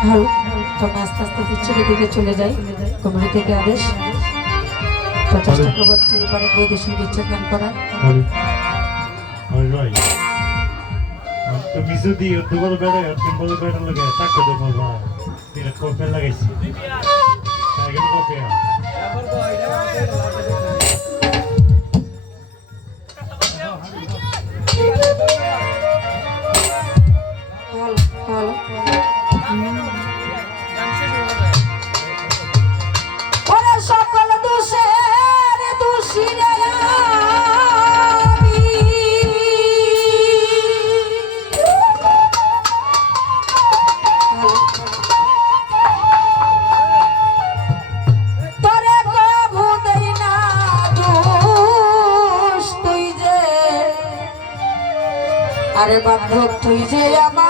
ভালো তবে আস্তে আস্তে বিচ্ছেদের দিকে চলে যাই। তোমার থেকে আদেশ পঞ্চাশ চক্রবর্তী এবারে বৈদেশিক বিচ্ছেদ গান করার তুমি যদি দুবার বেড়ায় তিনবার বেড়া লাগে তাকে দেবো ভাই। কপে লাগাইছি। কপে Hope to see you,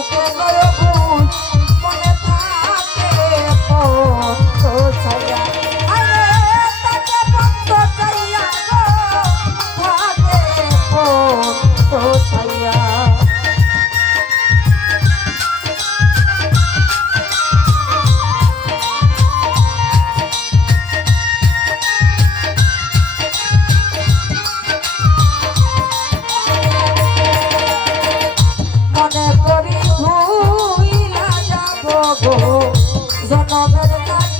উপকার go, go, go, go, go,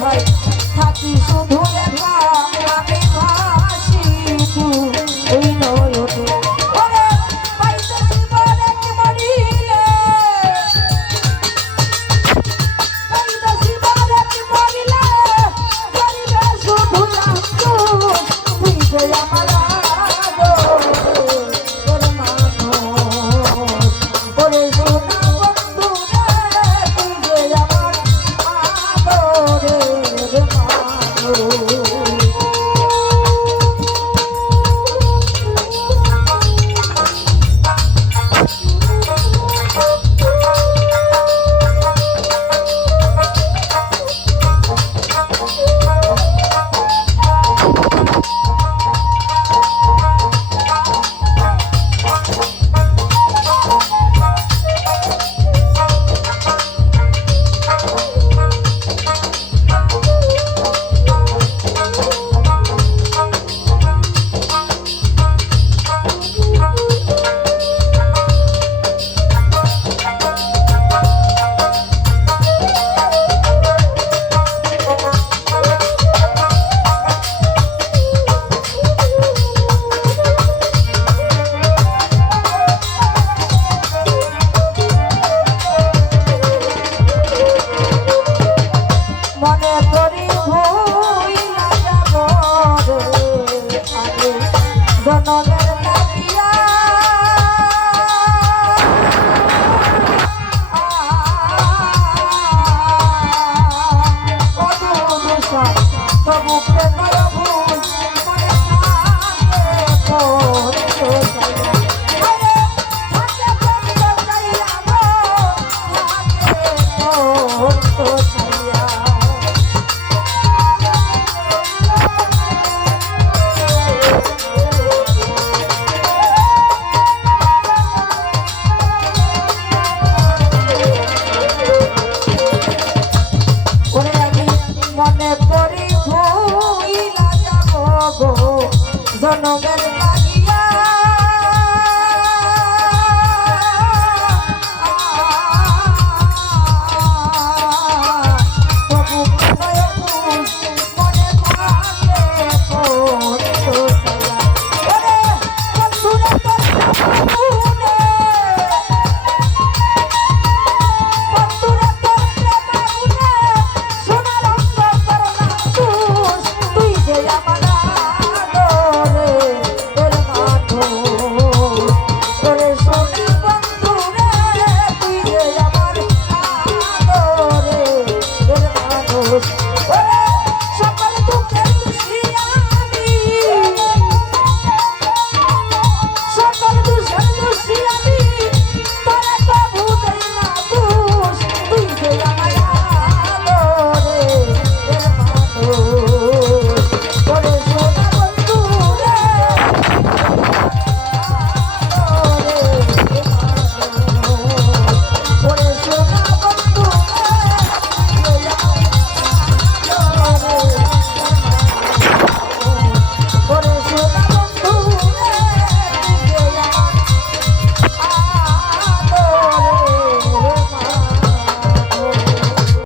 ভাই থাকি শুধু